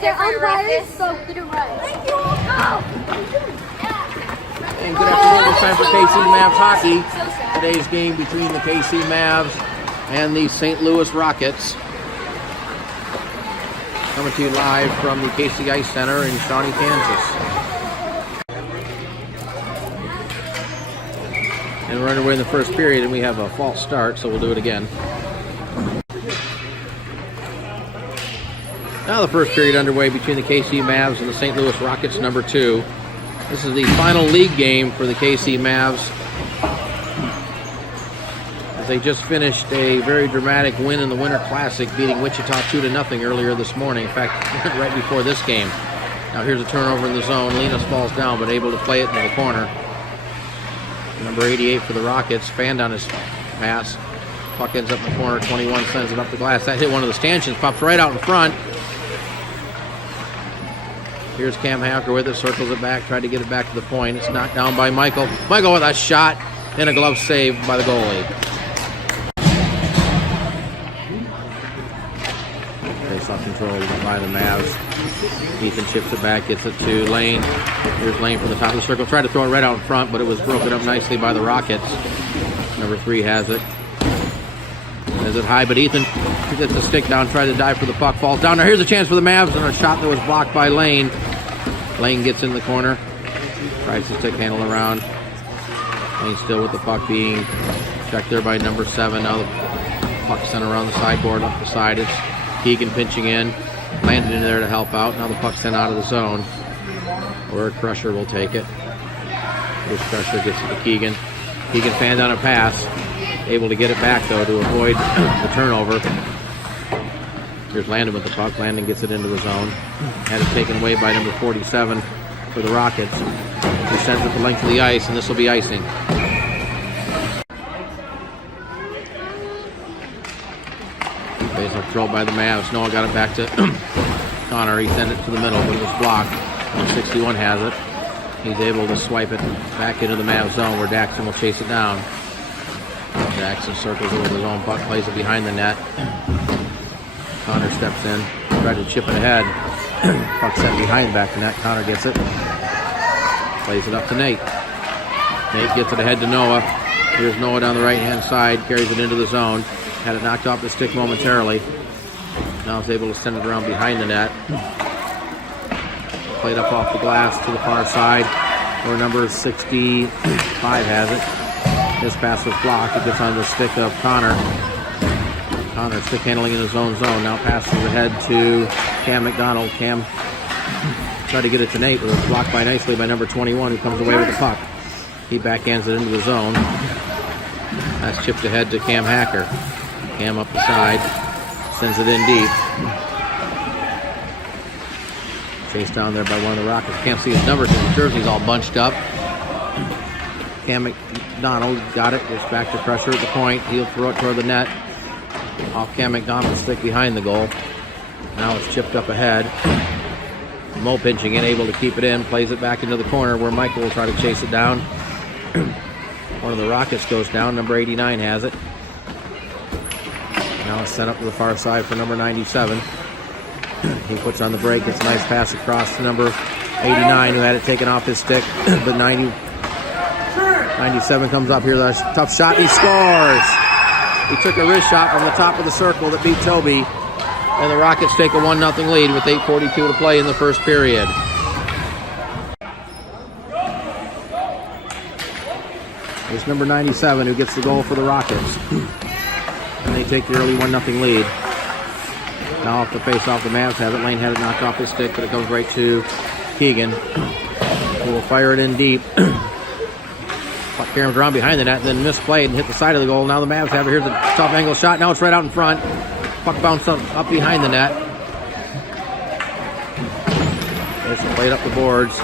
the umpires spoke to the right. Thank you. And good afternoon. It's time for KC Mavs hockey. Today's game between the KC Mavs and the St. Louis Rockets. Coming to you live from the KC Ice Center in Shawnee, Kansas. And we're underway in the first period, and we have a false start, so we'll do it again. Now the first period underway between the KC Mavs and the St. Louis Rockets, number 2. This is the final league game for the KC Mavs, as they just finished a very dramatic win in the Winter Classic, beating Wichita 2-0 earlier this morning. In fact, right before this game. Now here's a turnover in the zone. Linus falls down, but able to play it into the corner. Number 88 for the Rockets, fanned on his pass. Puck ends up in the corner, 21 sends it up the glass. That hit one of the stanchions, pops right out in front. Here's Cam Hacker with it, circles it back, tried to get it back to the point. It's knocked down by Michael. Michael with a shot and a glove save by the goalie. Face-off control by the Mavs. Ethan chips it back, gets it to Lane. Here's Lane from the top of the circle. Tried to throw it right out in front, but it was broken up nicely by the Rockets. Number 3 has it. Is it high, but Ethan gets the stick down, tried to dive for the puck, falls down. Now here's a chance for the Mavs, and a shot that was blocked by Lane. Lane gets in the corner, tries to stick handle around. Lane still with the puck, being checked there by number 7. Now the puck sent around the sideboard up the side. It's Keegan pinching in. Landed in there to help out. Now the puck's sent out of the zone, where Crusher will take it. Here's Crusher, gets it to Keegan. Keegan fanned on a pass. Able to get it back, though, to avoid the turnover. Here's Landon with the puck. Landon gets it into the zone. Had it taken away by number 47 for the Rockets. He sends it the length of the ice, and this will be icing. Face-off control by the Mavs. Noah got it back to Connor. He sent it to the middle, but it was blocked. 161 has it. He's able to swipe it back into the Mavs zone, where Daxon will chase it down. Jackson circles over the zone, puck plays it behind the net. Connor steps in, tried to chip it ahead. Puck sent behind the back of the net. Connor gets it, plays it up to Nate. Nate gets it ahead to Noah. Here's Noah down the right-hand side, carries it into the zone. Had it knocked off the stick momentarily. Now he's able to send it around behind the net. Played up off the glass to the far side, where number 65 has it. His pass was blocked. It gets on the stick of Connor. Connor stick handling in his own zone. Now passes ahead to Cam McDonald. Cam tried to get it to Nate, but it was blocked by nicely by number 21, who comes away with the puck. He backhands it into the zone. That's chipped ahead to Cam Hacker. Cam up the side. Sends it in deep. Chased down there by one of the Rockets. Can't see his numbers. His jersey's all bunched up. Cam McDonald got it. Gets back to Crusher at the point. He'll throw it toward the net. Off Cam McDonald's stick behind the goal. Now it's chipped up ahead. Mo pinching in, able to keep it in. Plays it back into the corner, where Michael will try to chase it down. One of the Rockets goes down. Number 89 has it. Now it's sent up to the far side for number 97. He puts on the break. Gets a nice pass across to number 89, who had it taken off his stick. But 97 comes up here. That's a tough shot. He scores. He took a wrist shot from the top of the circle that beat Toby. And the Rockets take a 1-0 lead with 8:42 to play in the first period. It's number 97 who gets the goal for the Rockets. And they take the early 1-0 lead. Now off the face-off, the Mavs have it. Lane had it knocked off his stick, but it comes right to Keegan, who will fire it in deep. Puck caroms around behind the net, then misplayed and hit the side of the goal. Now the Mavs have it. Here's a tough angle shot. Now it's right out in front. Puck bounced up behind the net. It's played up the boards.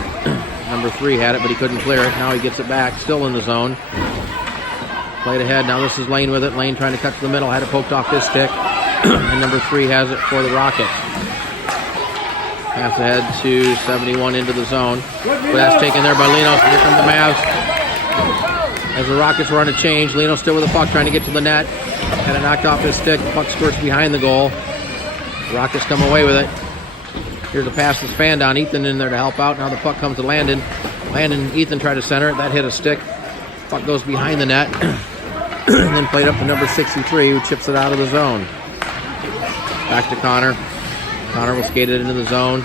Number 3 had it, but he couldn't clear it. Now he gets it back, still in the zone. Played ahead. Now this is Lane with it. Lane trying to cut to the middle. Had it poked off his stick. And number 3 has it for the Rockets. Pass ahead to 71 into the zone. But that's taken there by Lino. Here come the Mavs. As the Rockets run a change, Lino still with the puck, trying to get to the net. Had it knocked off his stick. The puck squirts behind the goal. The Rockets come away with it. Here's a pass that's fanned on. Ethan in there to help out. Now the puck comes to Landon. Ethan tried to center it. That hit a stick. Puck goes behind the net. And then played up to number 63, who chips it out of the zone. Back to Connor. Connor will skate it into the zone.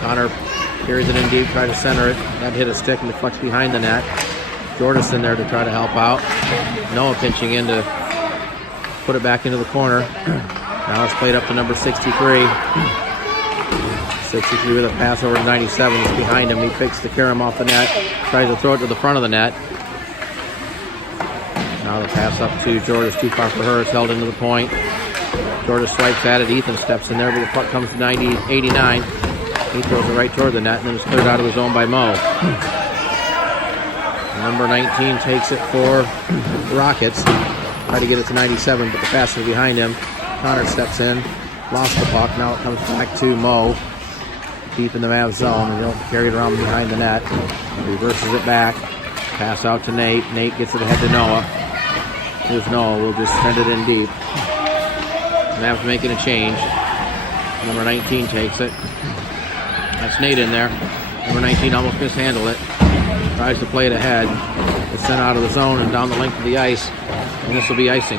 Connor carries it in deep, try to center it. That hit a stick and deflects behind the net. Jordison there to try to help out. Noah pinching in to put it back into the corner. Now it's played up to number 63. 63 with a pass over to 97. He's behind him. He fakes to carry him off the net. Tries to throw it to the front of the net. Now the pass up to Jordis. Too far for her. It's held into the point. Jordis swipes at it. Ethan steps in there, but the puck comes to 89. He throws it right toward the net, and then it's cleared out of the zone by Mo. Number 19 takes it for the Rockets. Try to get it to 97, but the pass is behind him. Connor steps in, lost the puck. Now it comes back to Mo, deep in the Mavs zone, and he'll carry it around behind the net. Reverses it back. Pass out to Nate. Nate gets it ahead to Noah. Here's Noah. We'll just send it in deep. Mavs making a change. Number 19 takes it. That's Nate in there. Number 19 almost mishandled it. Tries to play it ahead. It's sent out of the zone and down the length of the ice. And this will be icing.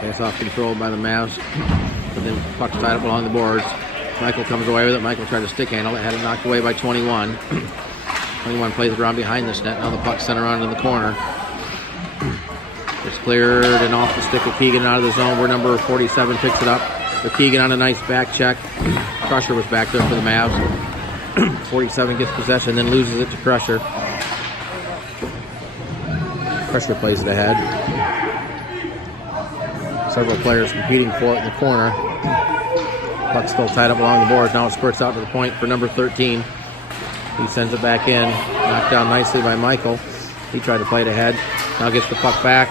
Pass off controlled by the Mavs. But then puck's tied up along the boards. Michael comes away with it. Michael tried to stick handle it. Had it knocked away by 21. 21 plays it around behind this net. Now the puck's sent around in the corner. It's cleared and off the stick of Keegan out of the zone where number 47 picks it up. But Keegan on a nice back check. Crusher was back there for the Mavs. 47 gets possession, then loses it to Crusher. Crusher plays it ahead. Several players competing for it in the corner. Puck still tied up along the boards. Now it spurts out to the point for number 13. He sends it back in. Knocked down nicely by Michael. He tried to play it ahead. Now gets the puck back.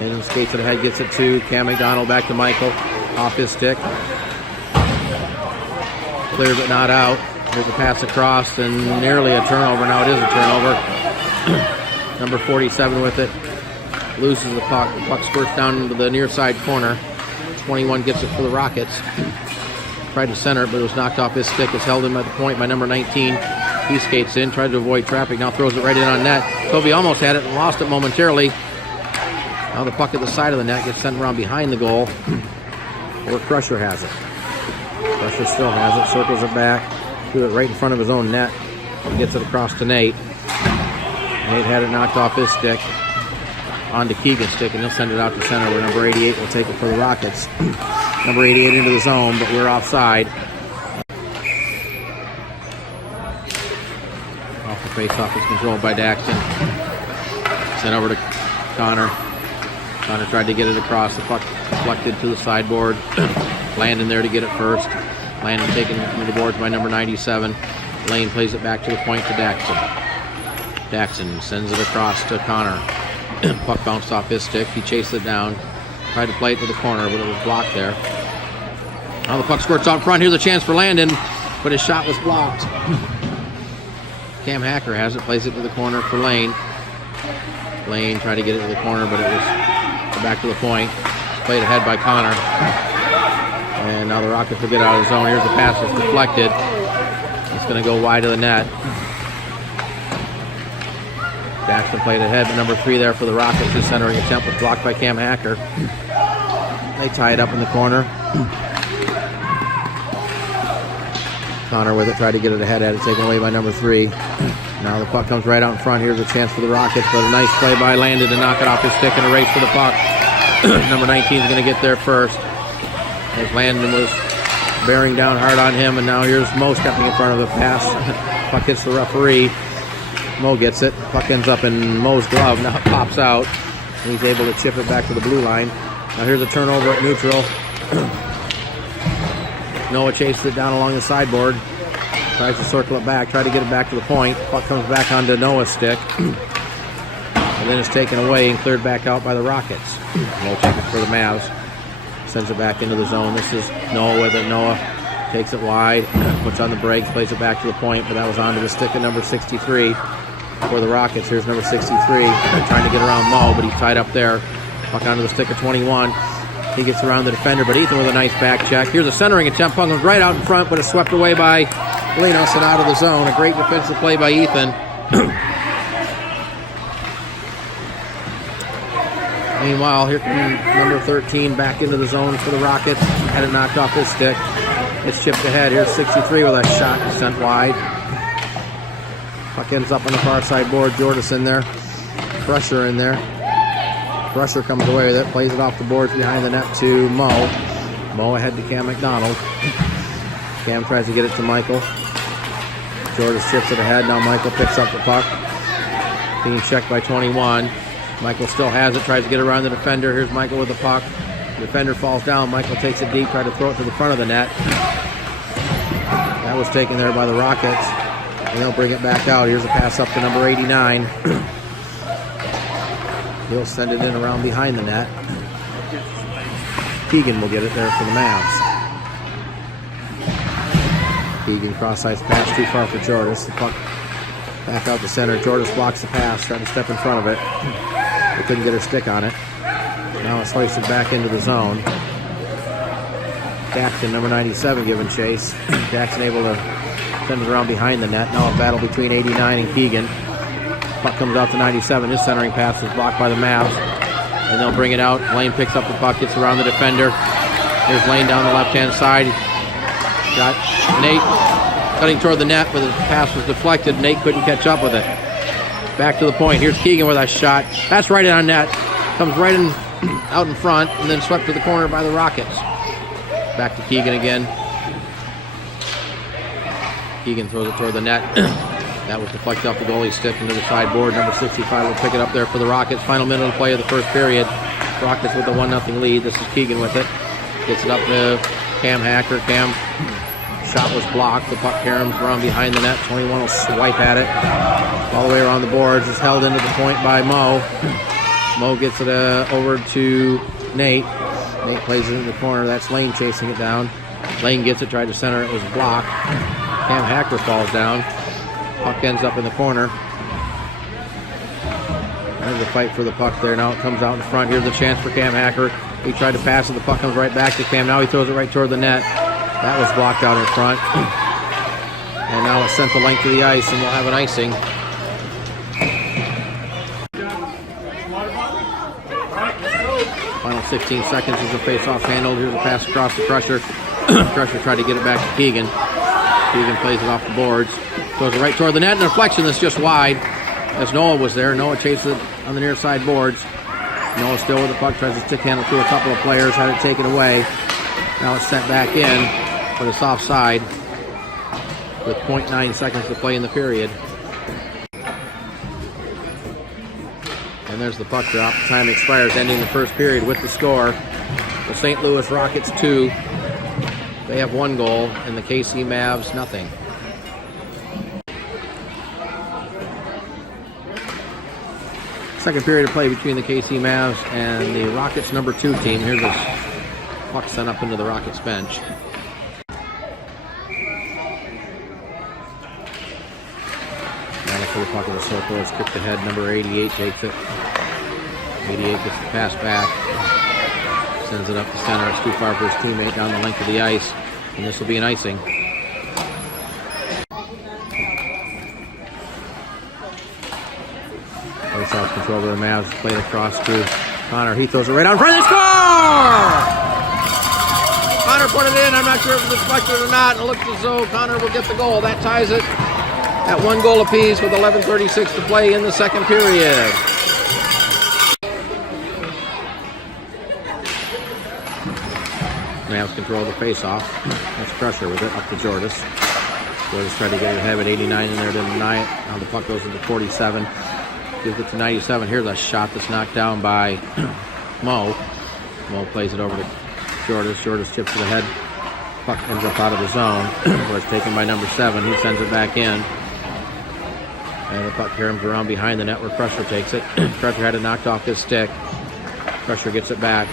And skates it ahead, gets it to Cam McDonald, back to Michael. Off his stick. Clear but not out. There's a pass across and nearly a turnover. Now it is a turnover. Number 47 with it. Loses the puck. The puck squirts down into the near side corner. 21 gets it for the Rockets. Tried to center it, but it was knocked off his stick. It's held in at the point by number 19. He skates in, tried to avoid traffic. Now throws it right in on net. Toby almost had it and lost it momentarily. Now the puck at the side of the net gets sent around behind the goal. Where Crusher has it. Crusher still has it, circles it back, threw it right in front of his own net, and gets it across to Nate. Nate had it knocked off his stick, onto Keegan's stick, and he'll send it out to center where number 88 will take it for the Rockets. Number 88 into the zone, but we're offside. Off the face-off is controlled by Daxton. Sent over to Connor. Connor tried to get it across. The puck deflected to the sideboard. Landon there to get it first. Landon taken to the boards by number 97. Lane plays it back to the point to Daxton. Daxton sends it across to Connor. Puck bounced off his stick. He chased it down. Tried to play it to the corner, but it was blocked there. Now the puck squirts out front. Here's a chance for Landon, but his shot was blocked. Cam Hacker has it. Plays it to the corner for Lane. Lane tried to get it to the corner, but it was back to the point. Played ahead by Connor. And now the Rockets will get out of the zone. Here's the pass. It's deflected. It's going to go wide of the net. Jackson played ahead, but number 3 there for the Rockets. His centering attempt was blocked by Cam Hacker. They tie it up in the corner. Connor with it, tried to get it ahead, had it taken away by number 3. Now the puck comes right out in front. Here's a chance for the Rockets, but a nice play by Landon to knock it off his stick and a race for the puck. Number 19 is going to get there first. As Landon was bearing down hard on him, and now here's Mo stepping in front of the pass. Puck hits the referee. Mo gets it. Puck ends up in Mo's glove. Now it pops out. And he's able to chip it back to the blue line. Now here's a turnover at neutral. Noah chases it down along the sideboard. Tries to circle it back. Try to get it back to the point. Puck comes back onto Noah's stick. And then it's taken away and cleared back out by the Rockets. Mo takes it for the Mavs. Sends it back into the zone. This is Noah with it. Noah takes it wide. Puts on the brakes. Plays it back to the point. But that was onto the stick of number 63 for the Rockets. Here's number 63. Trying to get around Mo, but he's tied up there. Puck onto the stick of 21. He gets around the defender, but Ethan with a nice back check. Here's a centering attempt. Puck comes right out in front, but it's swept away by Linos and out of the zone. A great defensive play by Ethan. Meanwhile, here comes number 13 back into the zone for the Rockets. Had it knocked off his stick. It's chipped ahead. Here's 63 with a shot sent wide. Puck ends up on the far side board. Jordis in there. Crusher in there. Crusher comes away with it. Plays it off the boards behind the net to Mo. Mo ahead to Cam McDonald. Cam tries to get it to Michael. Jordis chips it ahead. Now Michael picks up the puck. Being checked by 21. Michael still has it, tries to get around the defender. Here's Michael with the puck. The defender falls down. Michael takes it deep, tries to throw it to the front of the net. That was taken there by the Rockets. And they'll bring it back out. Here's a pass up to number 89. He'll send it in around behind the net. Keegan will get it there for the Mavs. Keegan cross-ice pass too far for Jordis. The puck back out the center. Jordis blocks the pass, trying to step in front of it. They couldn't get her stick on it. Now it's hoisted back into the zone. Jackson, number 97, giving chase. Jackson able to send it around behind the net. Now a battle between 89 and Keegan. Puck comes out to 97. His centering pass is blocked by the Mavs. And they'll bring it out. Lane picks up the puck, gets around the defender. Here's Lane down the left-hand side. Got Nate cutting toward the net, but the pass was deflected. Nate couldn't catch up with it. Back to the point. Here's Keegan with a shot. That's right on net. Comes right in, out in front, and then swept to the corner by the Rockets. Back to Keegan again. Keegan throws it toward the net. That was deflected off the goalie's stick into the sideboard. Number 65 will pick it up there for the Rockets. Final minute of play of the first period. Rockets with a 1-0 lead. This is Keegan with it. Gets it up to Cam Hacker. Cam shot was blocked. The puck caroms around behind the net. 21 will swipe at it. All the way around the boards. It's held into the point by Mo. Mo gets it over to Nate. Nate plays it in the corner. That's Lane chasing it down. Lane gets it, tried to center. It was blocked. Cam Hacker falls down. Puck ends up in the corner. There's a fight for the puck there. Now it comes out in front. Here's a chance for Cam Hacker. He tried to pass it. The puck comes right back to Cam. Now he throws it right toward the net. That was blocked out in front. And now it's sent the length of the ice, and we'll have an icing. Final 16 seconds as the face-off handled. Here's a pass across the Crusher. Crusher tried to get it back to Keegan. Keegan plays it off the boards. Goes right toward the net, and a deflection that's just wide. As Noah was there. Noah chases it on the near side boards. Noah still with the puck, tries to stick handle through a couple of players, had it taken away. Now it's sent back in, but it's offside with 0.9 seconds to play in the period. And there's the puck drop. Time expires, ending the first period with the score. The St. Louis Rockets 2. They have 1 goal, and the KC Mavs nothing. Second period of play between the KC Mavs and the Rockets number 2 team. Here's this puck sent up into the Rockets bench. Now for the puck in the circle. It's kicked ahead. Number 88 takes it. 88 gets the pass back. Sends it up the center. It's too far for his teammate down the length of the ice. And this will be an icing. Face-off control to the Mavs. Play it across to Connor. He throws it right out in front. They score! Connor put it in. I'm not sure if it was deflected or not. And it looks as though Connor will get the goal. That ties it at 1 goal apiece with 11:36 to play in the second period. Mavs control the face-off. That's Crusher with it up to Jordis. Jordis tried to get it ahead at 89 in there, didn't deny it. Now the puck goes into 47. Gives it to 97. Here's a shot that's knocked down by Mo. Mo plays it over to Jordis. Jordis chips it ahead. Puck ends up out of the zone. Where it's taken by number 7. He sends it back in. And the puck caroms around behind the net where Crusher takes it. Crusher had it knocked off his stick. Crusher gets it back.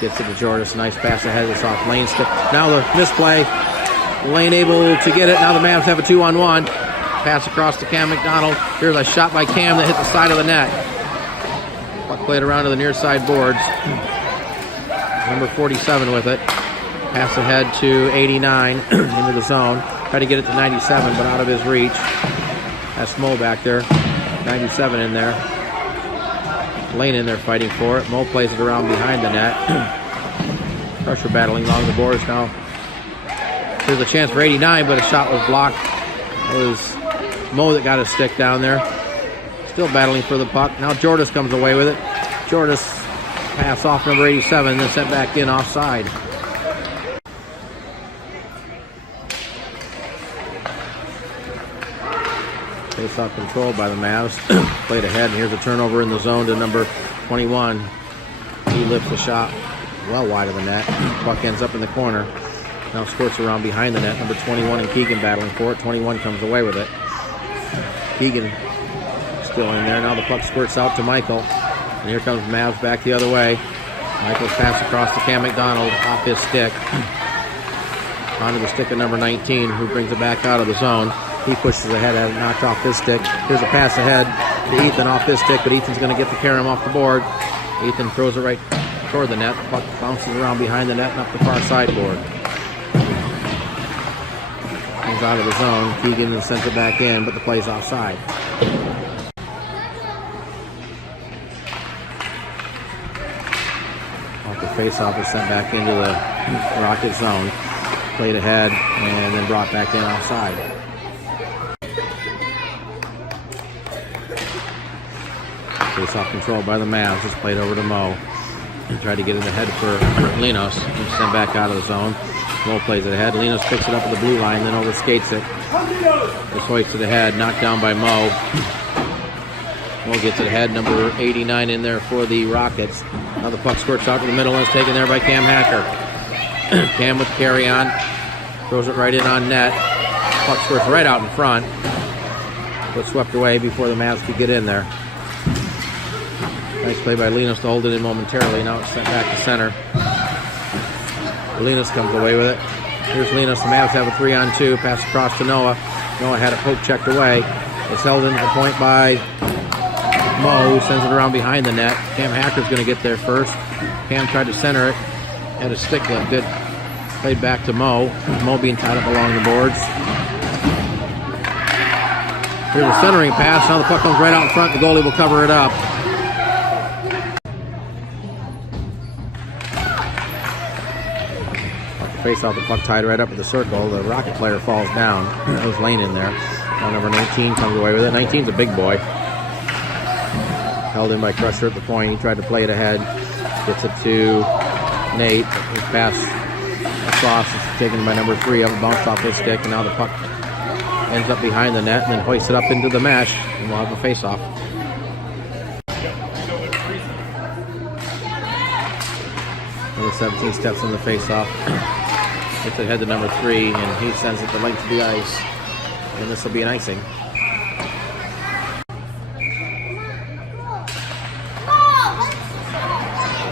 Gets it to Jordis. Nice pass ahead. It's off Lane's stick. Now the misplay. Lane able to get it. Now the Mavs have a 2-on-1. Pass across to Cam McDonald. Here's a shot by Cam that hit the side of the net. Puck played around to the near side boards. number 47 with it. Pass ahead to 89 into the zone. Try to get it to 97, but out of his reach. That's Mo back there. 97 in there. Lane in there fighting for it. Mo plays it around behind the net. Pressure battling along the boards now. There's a chance for 89, but a shot was blocked. It was Mo that got his stick down there. Still battling for the puck. Now Jordis comes away with it. Jordis pass off number 87, then sent back in offside. Face-off controlled by the Mavs. Played ahead, and here's a turnover in the zone to number 21. He lifts the shot well wide of the net. Puck ends up in the corner. Now squirts around behind the net. Number 21 and Keegan battling for it. 21 comes away with it. Keegan still in there. Now the puck squirts out to Michael. And here comes Mavs back the other way. Michael's pass across to Cam McDonald off his stick. Onto the stick of number 19, who brings it back out of the zone. He pushes ahead, had it knocked off his stick. Here's a pass ahead to Ethan off his stick, but Ethan's going to get the carry him off the board. Ethan throws it right toward the net. The puck bounces around behind the net and up the far sideboard. Comes out of the zone. Keegan sends it back in, but the play's offside. Off the face-off is sent back into the Rocket zone. Played ahead and then brought back in offside. Face-off controlled by the Mavs. Just played over to Mo. He tried to get it ahead for Linos. And sent back out of the zone. Mo plays it ahead. Linos picks it up at the blue line, then overskates it. Just hoists it ahead. Knocked down by Mo. Mo gets it ahead. Number 89 in there for the Rockets. Now the puck squirts out to the middle and is taken there by Cam Hacker. Cam with carry on. Throws it right in on net. Puck squirts right out in front. But swept away before the Mavs could get in there. Nice play by Linos to hold it in momentarily. Now it's sent back to center. Linos comes away with it. Here's Linos. The Mavs have a 3-on-2. Pass across to Noah. Noah had it poke checked away. It's held into the point by Mo, who sends it around behind the net. Cam Hacker's going to get there first. Cam tried to center it. Had a stick lifted. Played back to Mo. Mo being tied up along the boards. Here's a centering pass. Now the puck comes right out in front. The goalie will cover it up. Face off, the puck tied right up at the circle. The Rocket player falls down. That was Lane in there. Now number 19 comes away with it. 19's a big boy. Held in by Crusher at the point. He tried to play it ahead. Gets it to Nate. His pass across is taken by number 3. Up and bounced off his stick. And now the puck ends up behind the net and then hoists it up into the mesh. And we'll have a face off. Number 17 steps in the face off. Gets it ahead to number 3, and he sends it the length of the ice. And this will be an icing.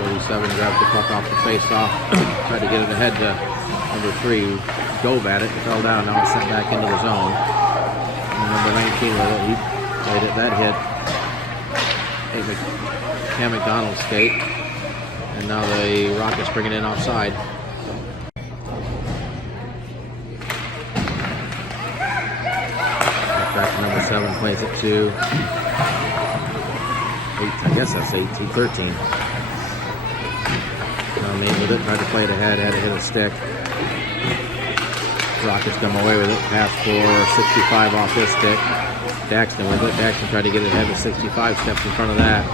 47 grabs the puck off the face-off. Tried to get it ahead to number 3. Dove at it, fell down. Now it's sent back into the zone. And number 19 with it. He played it. That hit Cam McDonald's skate. And now the Rockets bring it in offside. Back to number 7, plays it to 8, I guess that's 18-13. Now Nate with it, tried to play it ahead, had to hit a stick. Rockets come away with it, pass for 65 off his stick. Daxton with it, Daxton tried to get it ahead to 65, steps in front of that.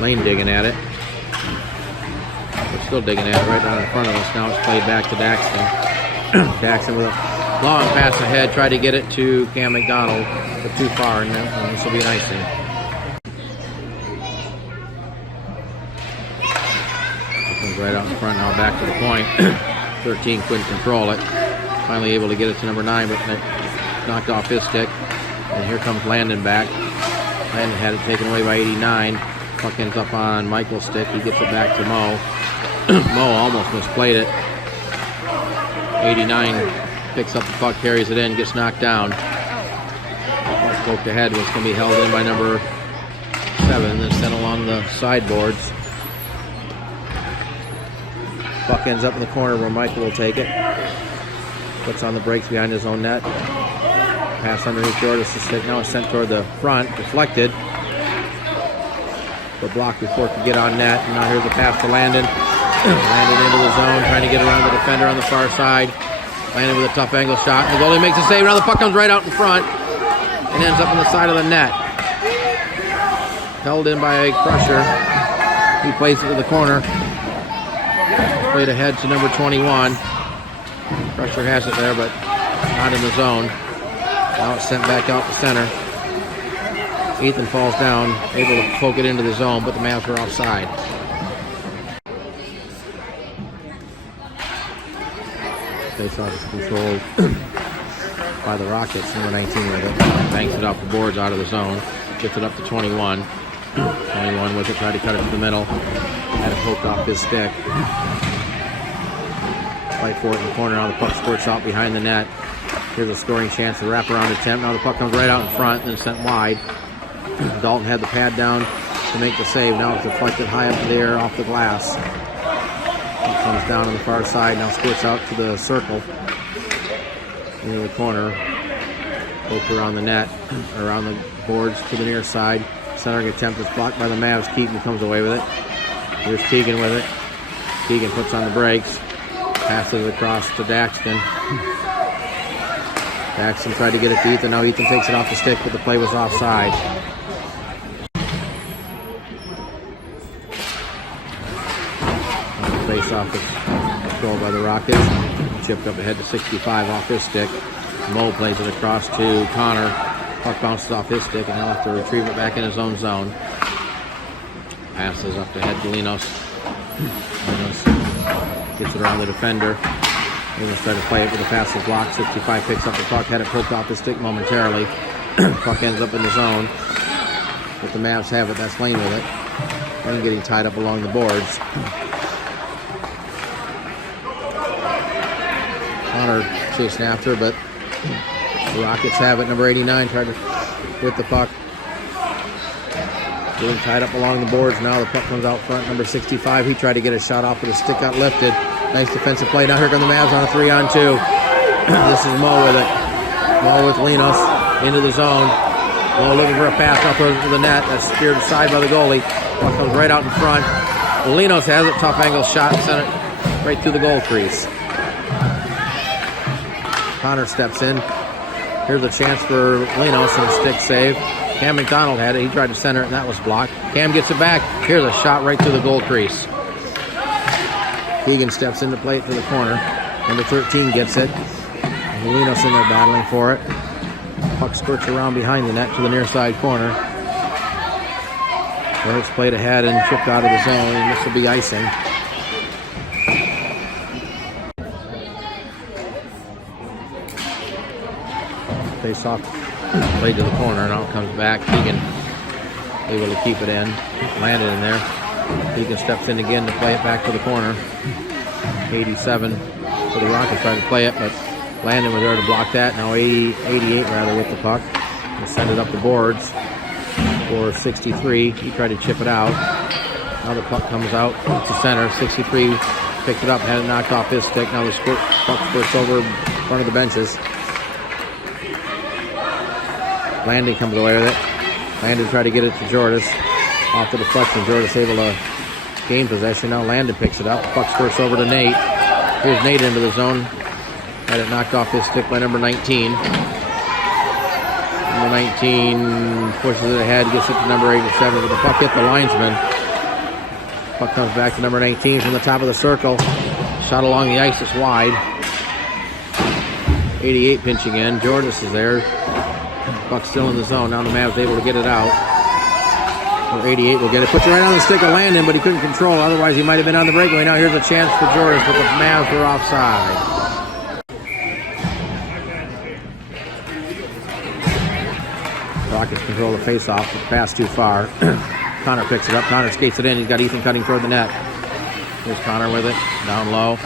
Lane digging at it. They're still digging at it right down in front of us. Now it's played back to Daxton. Daxton with a long pass ahead, tried to get it to Cam McDonald, but too far, and this will be an icing. Comes right out in front now, back to the point. 13 couldn't control it. Finally able to get it to number 9, but knocked off his stick. And here comes Landon back. Landon had it taken away by 89. Puck ends up on Michael's stick. He gets it back to Mo. Mo almost misplayed it. 89 picks up the puck, carries it in, gets knocked down. Puck poked ahead, was going to be held in by number 7, then sent along the sideboards. Puck ends up in the corner where Michael will take it. Puts on the brakes behind his own net. Pass underneath Jordas to stick. Now it's sent toward the front. Deflected. The block before it could get on net. And now here's the pass to Landon. Landon into the zone, trying to get around the defender on the far side. Landon with a tough angle shot. And the goalie makes a save. Now the puck comes right out in front and ends up on the side of the net. Held in by Crusher. He plays it to the corner. Played ahead to number 21. Crusher has it there, but not in the zone. Now it's sent back out to center. Ethan falls down, able to poke it into the zone, but the Mavs are offside. Face-off is controlled by the Rockets. Number 19 with it. Banks it off the boards out of the zone. Gets it up to 21. 21 with it, tried to cut it to the middle. Had it poked off his stick. Fight for it in the corner. Now the puck squirts out behind the net. Here's a scoring chance, the wraparound attempt. Now the puck comes right out in front and then sent wide. Dalton had the pad down to make the save. Now it's deflected high up in the air off the glass. It comes down on the far side. Now squirts out to the circle. Into the corner. Poked around the net, around the boards to the near side. Centering attempt is blocked by the Mavs. Keaton comes away with it. Here's Teagan with it. Teagan puts on the brakes. Passes across to Daxton. Daxton tried to get it to Ethan. Now Ethan takes it off the stick, but the play was offside. Face-off is controlled by the Rockets. Chipped up ahead to 65 off his stick. Mo plays it across to Connor. Puck bounces off his stick, and he'll have to retrieve it back in his own zone. Passes up ahead to Linos. Linos gets it around the defender. Linos trying to play it with a passive block. 65 picks up the puck. Had it poked off his stick momentarily. Puck ends up in the zone. But the Mavs have it. That's Lane with it. Lane getting tied up along the boards. Connor chasing after, but the Rockets have it. Number 89 tried to hit the puck. Getting tied up along the boards. Now the puck comes out front. Number 65, he tried to get a shot off, but his stick got lifted. Nice defensive play. Now here come the Mavs on a 3-on-2. This is Mo with it. Mo with Linos into the zone. Mo looking for a pass. Now throws it to the net. That's steered aside by the goalie. Puck comes right out in front. Linos has it. Tough angle shot. Sent it right through the goal crease. Connor steps in. Here's a chance for Linos and a stick save. Cam McDonald had it. He tried to center it, and that was blocked. Cam gets it back. Here's a shot right through the goal crease. Keegan steps in to play it to the corner. Number 13 gets it. And Linos in there battling for it. Puck squirts around behind the net to the near side corner. Eric's played ahead and chipped out of the zone, and this will be icing. Face off, played to the corner. Now it comes back. Keegan able to keep it in. Landed in there. Keegan steps in again to play it back to the corner. 87 for the Rockets trying to play it, but Landon was there to block that. Now 88 rather with the puck. And send it up the boards for 63. He tried to chip it out. Now the puck comes out to center. 63 picked it up, had it knocked off his stick. Now the puck squirts over in front of the benches. Landon comes away with it. Landon tried to get it to Jordas. Off the deflection, Jordas able to gain possession. Now Landon picks it up. Puck squirts over to Nate. Here's Nate into the zone. Had it knocked off his stick by number 19. Number 19 pushes it ahead, gets it to number 87, but the puck hit the linesman. Puck comes back to number 19 from the top of the circle. Shot along the ice is wide. 88 pinching in. Jordas is there. Puck still in the zone. Now the Mavs able to get it out. Or 88 will get it. Puts it right on the stick of Landon, but he couldn't control. Otherwise, he might have been on the breakaway. Now here's a chance for Jordas, but the Mavs were offside. Rockets control the face-off. Pass too far. Connor picks it up. Connor skates it in. He's got Ethan cutting toward the net. Here's Connor with it. Down low.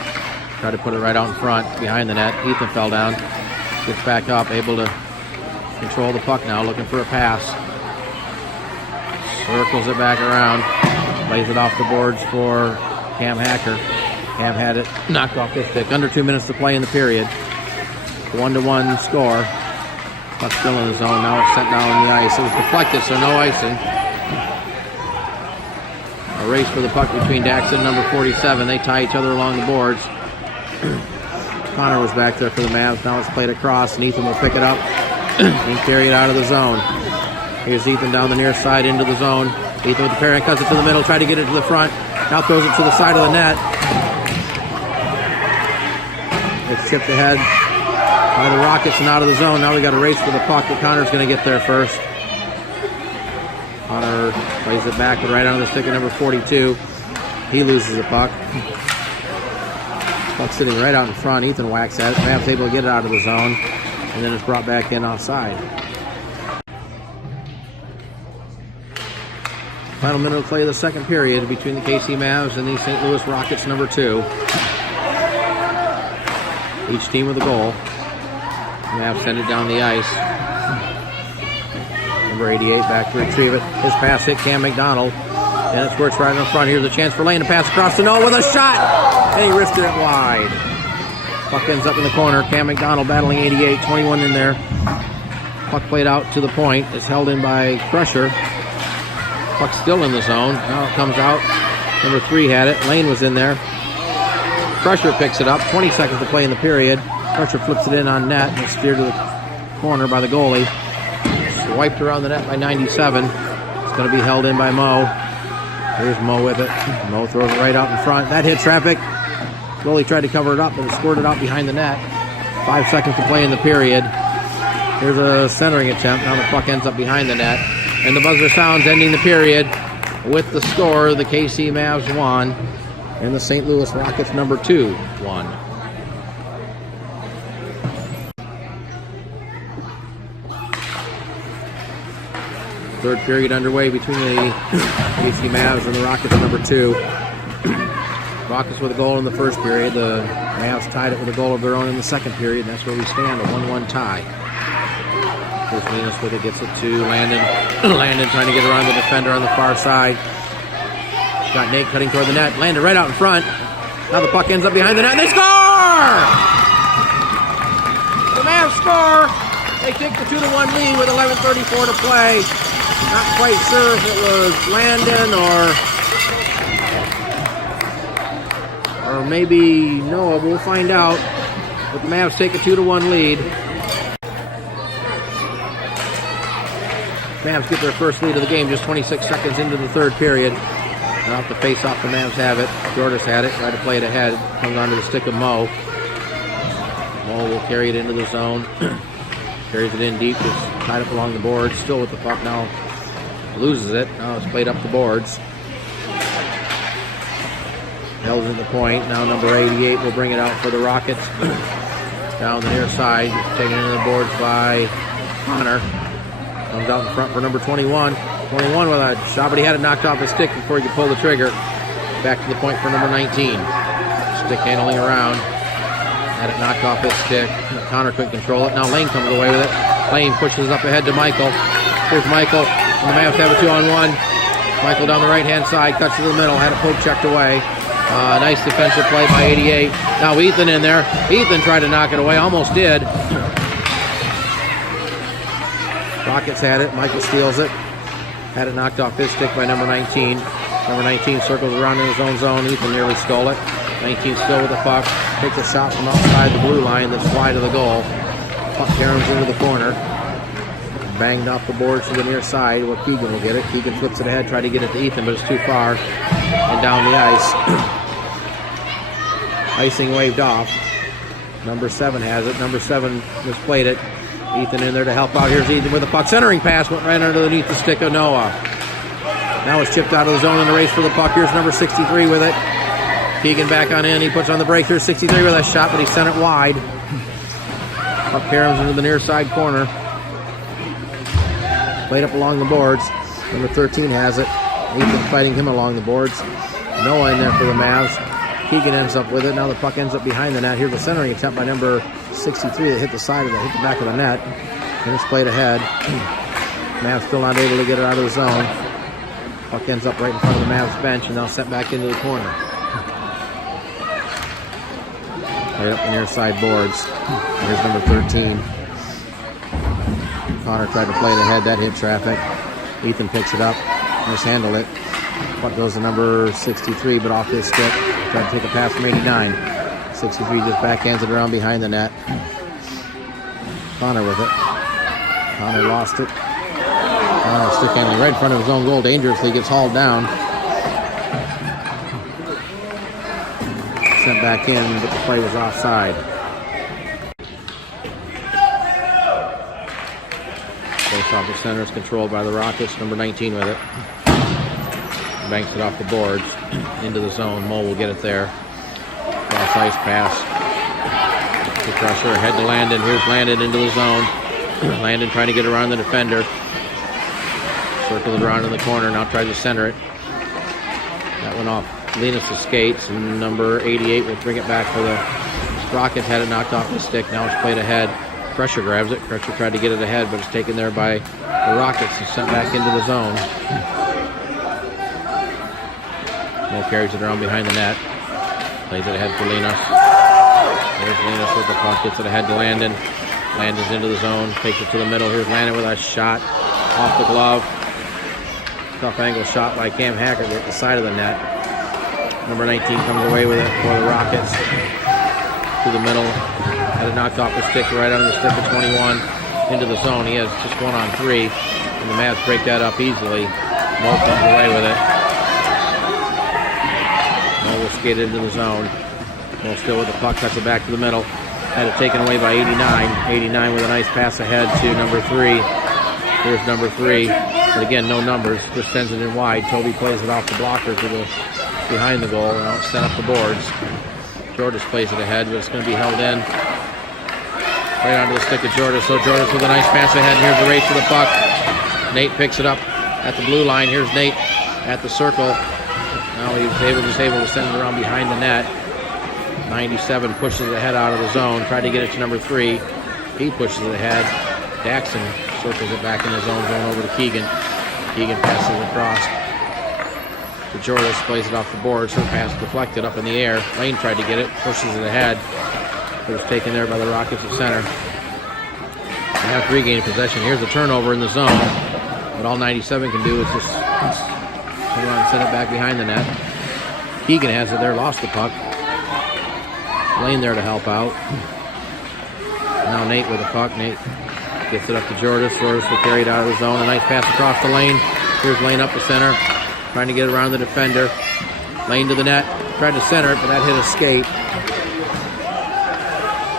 Try to put it right out in front, behind the net. Ethan fell down. Gets back up, able to control the puck now, looking for a pass. Circles it back around. Lays it off the boards for Cam Hacker. Cam had it knocked off his stick. Under 2 minutes to play in the period. 1-1 score. Puck still in the zone. Now it's sent down on the ice. It was deflected, so no icing. A race for the puck between Dax and number 47. They tie each other along the boards. Connor was back there for the Mavs. Now it's played across, and Ethan will pick it up and carry it out of the zone. Here's Ethan down the near side into the zone. Ethan with the parent cuts it to the middle, tried to get it to the front. Now throws it to the side of the net. It's tipped ahead by the Rockets and out of the zone. Now we got a race for the puck, but Connor's going to get there first. Connor plays it back, but right on the stick of number 42. He loses the puck. Puck sitting right out in front. Ethan whacks at it. Mavs able to get it out of the zone, and then it's brought back in offside. Final minute of play of the second period between the KC Mavs and the St. Louis Rockets, number 2. Each team with a goal. Mavs send it down the ice. Number 88 back to retrieve it. His pass hit Cam McDonald. And it squirts right in front. Here's a chance for Lane to pass across the net with a shot. And he wristed it wide. Puck ends up in the corner. Cam McDonald battling 88. 21 in there. Puck played out to the point. It's held in by Crusher. Puck still in the zone. Now it comes out. Number 3 had it. Lane was in there. Crusher picks it up. 20 seconds to play in the period. Crusher flips it in on net. And it's steered to the corner by the goalie. Swiped around the net by 97. It's going to be held in by Mo. Here's Mo with it. Mo throws it right out in front. That hit traffic. Goalie tried to cover it up, but it squirted out behind the net. 5 seconds to play in the period. Here's a centering attempt. Now the puck ends up behind the net. And the buzzer sounds, ending the period with the score. The KC Mavs won, and the St. Louis Rockets, number 2, won. Third period underway between the KC Mavs and the Rockets, number 2. Rockets with a goal in the first period. The Mavs tied it with a goal of their own in the second period, and that's where we stand, a 1-1 tie. Here's Venus with it, gets it to Landon. Landon trying to get around the defender on the far side. Got Nate cutting toward the net. Landon right out in front. Now the puck ends up behind the net, and they score! The Mavs score! They take the 2-1 lead with 11:34 to play. Not quite sure if it was Landon or maybe Noah. We'll find out. But the Mavs take a 2-1 lead. Mavs get their first lead of the game just 26 seconds into the third period. Now off the face-off, the Mavs have it. Jordas had it, tried to play it ahead. Comes onto the stick of Mo. Mo will carry it into the zone. Carries it in deep, just tied up along the boards. Still with the puck now. Loses it. Now it's played up the boards. Held in the point. Now number 88 will bring it out for the Rockets. Down the near side. Taken into the boards by Connor. Comes out in front for number 21. 21 with a shot, but he had it knocked off his stick before he could pull the trigger. Back to the point for number 19. Stick handling around. Had it knocked off his stick. Connor couldn't control it. Now Lane comes away with it. Lane pushes up ahead to Michael. Here's Michael. And the Mavs have a 2-on-1. Michael down the right-hand side. Cuts to the middle. Had a poke checked away. Nice defensive play by 88. Now Ethan in there. Ethan tried to knock it away. Almost did. Rockets had it. Michael steals it. Had it knocked off his stick by number 19. Number 19 circles around in his own zone. Ethan nearly stole it. 19 still with the puck. Takes a shot from outside the blue line that's wide of the goal. Puck caroms into the corner. Banged off the boards to the near side where Keegan will get it. Keegan flips it ahead, try to get it to Ethan, but it's too far. And down the ice. Icing waved off. Number 7 has it. Number 7 misplayed it. Ethan in there to help out. Here's Ethan with the puck. Centering pass went right underneath the stick of Noah. Now it's chipped out of the zone in the race for the puck. Here's number 63 with it. Keegan back on in. He puts on the break. Here's 63 with a shot, but he sent it wide. Puck caroms into the near side corner. Played up along the boards. Number 13 has it. Ethan fighting him along the boards. Noah in there for the Mavs. Keegan ends up with it. Now the puck ends up behind the net. Here's a centering attempt by number 63 that hit the side of it, hit the back of the net. And it's played ahead. Mavs still not able to get it out of the zone. Puck ends up right in front of the Mavs bench and now sent back into the corner. Right up the near side boards. Here's number 13. Connor tried to play it ahead. That hit traffic. Ethan picks it up. Mishandled it. Puck goes to number 63, but off his stick. Tried to take a pass from 89. 63 just backhands it around behind the net. Connor with it. Connor lost it. Connor stick handling right in front of his own goal. Dangerously gets hauled down. Sent back in, but the play was offside. Face-off at center is controlled by the Rockets. Number 19 with it. Banks it off the boards into the zone. Mo will get it there. Cross ice pass. The Crusher ahead to Landon. Here's Landon into the zone. Landon trying to get around the defender. Circle it around in the corner. Now tries to center it. That went off Linus' skates, and number 88 will bring it back for the Rockets. Had it knocked off the stick. Now it's played ahead. Crusher grabs it. Crusher tried to get it ahead, but it's taken there by the Rockets and sent back into the zone. Mo carries it around behind the net. Plays it ahead for Linus. There's Linus with the puck. Gets it ahead to Landon. Landon's into the zone. Takes it to the middle. Here's Landon with a shot off the glove. Tough angle shot by Cam Hackett at the side of the net. Number 19 comes away with it for the Rockets. To the middle. Had it knocked off the stick right under the stick of 21. Into the zone. He has just 1-on-3. And the Mavs break that up easily. Mo comes away with it. Mo will skate into the zone. Mo still with the puck. Cuts it back to the middle. Had it taken away by 89. 89 with a nice pass ahead to number 3. Here's number 3. But again, no numbers. Just sends it in wide. Toby plays it off the blocker to the behind the goal. Now it's sent up the boards. Jordas plays it ahead, but it's going to be held in. Right onto the stick of Jordas. So Jordas with a nice pass ahead. Here's the race to the puck. Nate picks it up at the blue line. Here's Nate at the circle. Now he's able to send it around behind the net. 97 pushes it ahead out of the zone. Tried to get it to number 3. He pushes it ahead. Daxon circles it back in the zone, going over to Keegan. Keegan passes it across. The Jordas plays it off the boards. Her pass deflected up in the air. Lane tried to get it, pushes it ahead. It was taken there by the Rockets at center. They have to regain possession. Here's a turnover in the zone. But all 97 can do is just come around and send it back behind the net. Keegan has it there, lost the puck. Lane there to help out. Now Nate with the puck. Nate gets it up to Jordas. Jordas will carry it out of the zone. A nice pass across the lane. Here's Lane up the center. Trying to get around the defender. Lane to the net. Tried to center it, but that hit a skate.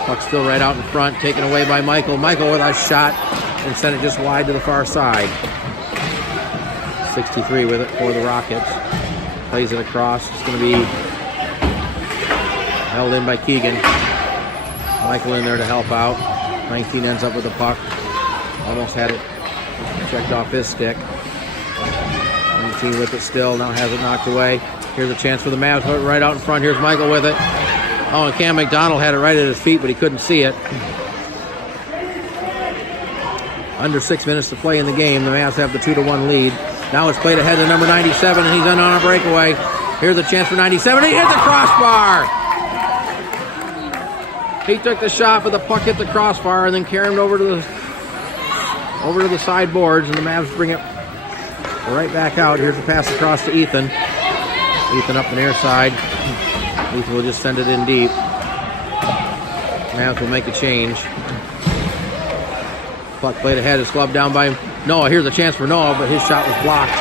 Puck still right out in front. Taken away by Michael. Michael with a shot and sent it just wide to the far side. 63 with it for the Rockets. Plays it across. It's going to be held in by Keegan. Michael in there to help out. 19 ends up with the puck. Almost had it checked off his stick. 19 with it still. Now has it knocked away. Here's a chance for the Mavs. Right out in front. Here's Michael with it. Oh, and Cam McDonald had it right at his feet, but he couldn't see it. Under 6 minutes to play in the game. The Mavs have the 2-1 lead. Now it's played ahead to number 97, and he's in on a breakaway. Here's a chance for 97. He hit the crossbar! He took the shot, but the puck hit the crossbar and then carried over to the side boards, and the Mavs bring it right back out. Here's a pass across to Ethan. Ethan up the near side. Ethan will just send it in deep. Mavs will make a change. Puck played ahead. It's gloved down by Noah. Here's a chance for Noah, but his shot was blocked.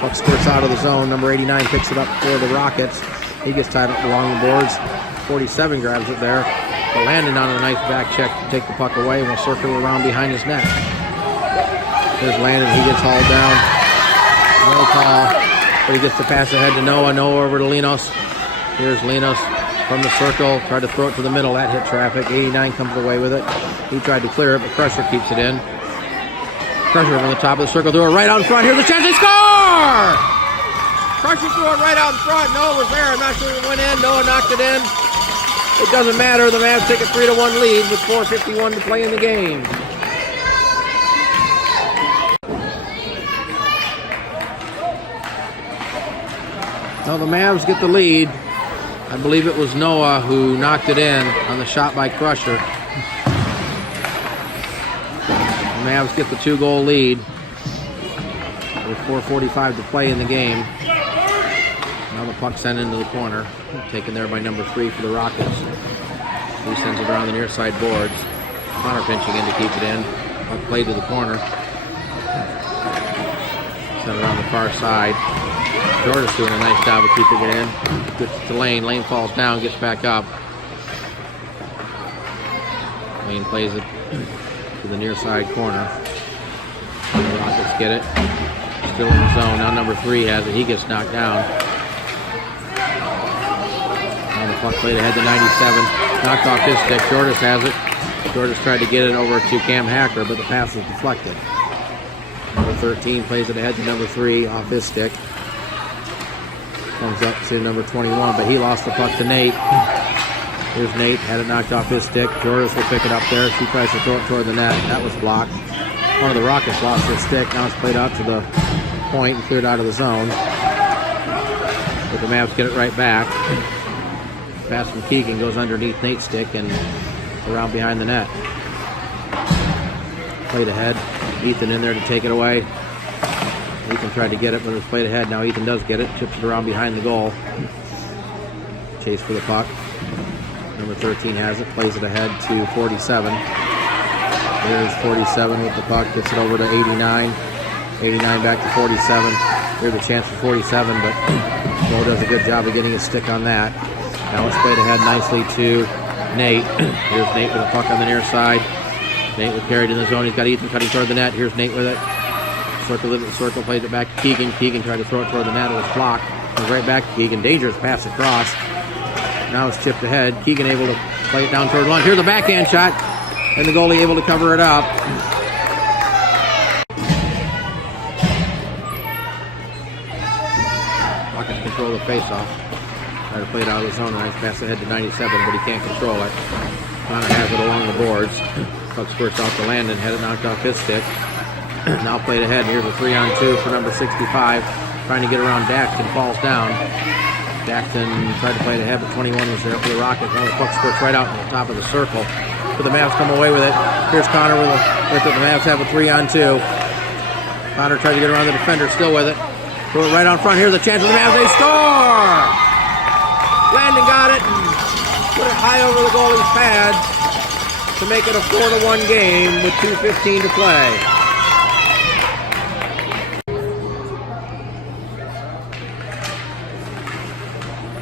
Puck squirts out of the zone. Number 89 picks it up for the Rockets. He gets tied up along the boards. 47 grabs it there. But Landon on a nice back check to take the puck away and will circle around behind his net. There's Landon. He gets hauled down. No call. But he gets the pass ahead to Noah. Noah over to Linos. Here's Linos from the circle. Tried to throw it to the middle. That hit traffic. 89 comes away with it. He tried to clear it, but Crusher keeps it in. Crusher from the top of the circle. Threw it right out in front. Here's a chance to score! Crusher threw it right out in front. Noah was there. I'm not sure it went in. Noah knocked it in. It doesn't matter. The Mavs take a 3-1 lead with 4:51 to play in the game. Now the Mavs get the lead. I believe it was Noah who knocked it in on the shot by Crusher. The Mavs get the 2-goal lead with 4:45 to play in the game. Now the puck sent into the corner, taken there by number 3 for the Rockets. He sends it around the near side boards. Connor pinching in to keep it in. Puck played to the corner. Sent around the far side. Jordan's doing a nice job of keeping it in. Gets to Lane. Lane falls down, gets back up. Lane plays it to the near side corner. The Rockets get it. Still in the zone. Now number 3 has it. He gets knocked down. Now the puck played ahead to 97. Knocked off his stick. Jordan has it. Jordan tried to get it over to Cam Hacker, but the pass was deflected. Number 13 plays it ahead to number 3 off his stick. Comes up to number 21, but he lost the puck to Nate. Here's Nate, had it knocked off his stick. Jordan will pick it up there. She tries to throw it toward the net. That was blocked. One of the Rockets lost his stick. Now it's played out to the point and cleared out of the zone. But the Mavs get it right back. Pass from Keegan goes underneath Nate's stick and around behind the net. Played ahead. Ethan in there to take it away. Ethan tried to get it, but it was played ahead. Now Ethan does get it. Chips it around behind the goal. Chase for the puck. Number 13 has it. Plays it ahead to 47. There's 47 with the puck. Gets it over to 89. 89 back to 47. Here's a chance for 47, but Bo does a good job of getting his stick on that. Now it's played ahead nicely to Nate. Here's Nate with a puck on the near side. Nate was carried in the zone. He's got Ethan cutting toward the net. Here's Nate with it. Circle plays it back to Keegan. Keegan tried to throw it toward the net. It was blocked. Goes right back to Keegan. Dangerous pass across. Now it's chipped ahead. Keegan able to play it down toward the line. Here's a backhand shot. And the goalie able to cover it up. Rockets control the faceoff. Try to play it out of the zone. Nice pass ahead to 97, but he can't control it. Connor has it along the boards. Puck squirts off to Landon. Had it knocked off his stick. Now played ahead. Here's a 3-on-2 for number 65. Trying to get around Daxton. Falls down. Daxton tried to play it ahead, but 21 was there for the Rockets. Now the puck squirts right out in the top of the circle. So the Mavs come away with it. Here's Connor with it. The Mavs have a 3-on-2. Connor tried to get around the defender. Still with it. Throw it right out front. Here's a chance for the Mavs. They score! Landon got it and put it high over the goalie's pad to make it a 4-1 game with 2:15 to play.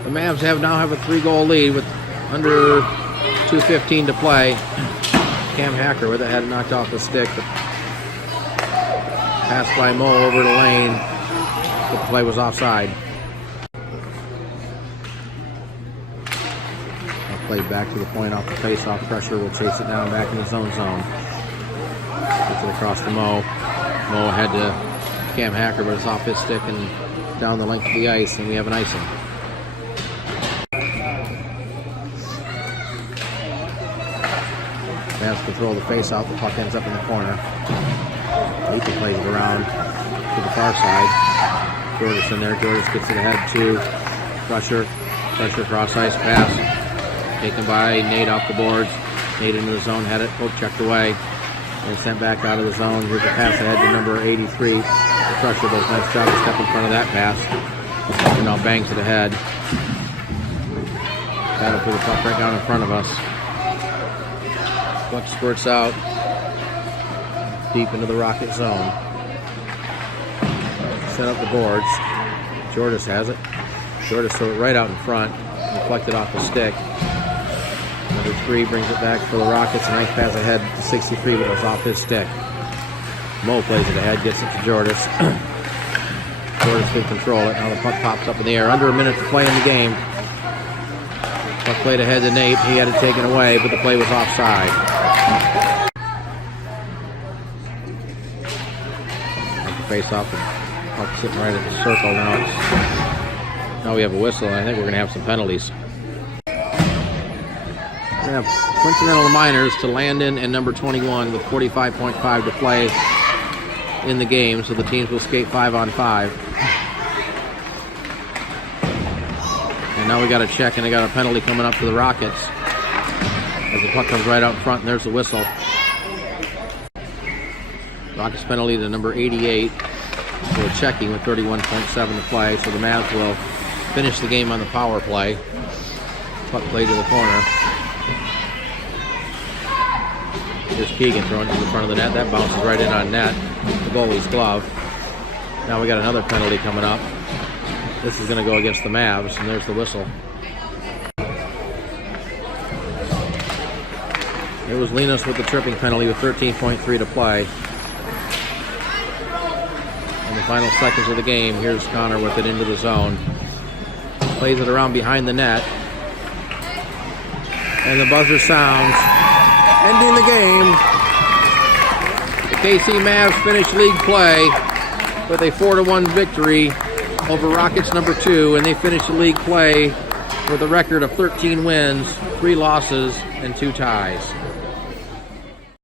The Mavs now have a 3-goal lead with under 2:15 to play. Cam Hacker with it, had it knocked off the stick. Pass by Mo over to Lane, but the play was offside. Played back to the point off the face-off. Pressure will chase it down back in the zone. Gets it across to Mo. Mo ahead to Cam Hacker, but it's off his stick and down the length of the ice, and we have an icing. Mavs control the face-off. The puck ends up in the corner. Ethan plays it around to the far side. Jordan in there. Jordan gets it ahead to Crusher. Crusher cross ice pass. Taken by Nate off the boards. Nate into the zone, had it poke checked away. And sent back out of the zone. Here's a pass ahead to number 83. The Crusher does a nice job to step in front of that pass. And now bangs it ahead. Battle for the puck right down in front of us. Puck squirts out deep into the Rocket zone. Set up the boards. Jordan has it. Jordan threw it right out in front. Deflected off the stick. Number 3 brings it back for the Rockets. A nice pass ahead to 63, but it was off his stick. Mo plays it ahead, gets it to Jordis. Jordis can control it. Now the puck pops up in the air. Under a minute to play in the game. Puck played ahead to Nate. He had it taken away, but the play was offside. Face off. The puck sitting right at the circle now. Now we have a whistle, and I think we're going to have some penalties. We have coincidental minors to Landon and number 21 with 45.5 to play in the game, so the teams will skate 5-on-5. And now we got a check, and they got a penalty coming up to the Rockets. As the puck comes right out in front, and there's the whistle. Rockets penalty to number 88 for checking with 31.7 to play. So the Mavs will finish the game on the power play. Puck play to the corner. Here's Keegan throwing it to the front of the net. That bounces right in on net. The goalie's glove. Now we got another penalty coming up. This is going to go against the Mavs, and there's the whistle. It was Linus with the tripping penalty with 13.3 to play. In the final seconds of the game, here's Connor with it into the zone. Plays it around behind the net. And the buzzer sounds, ending the game. The KC Mavs finish league play with a 4-1 victory over Rockets number 2, and they finish the league play with a record of 13 wins, 3 losses, and 2 ties.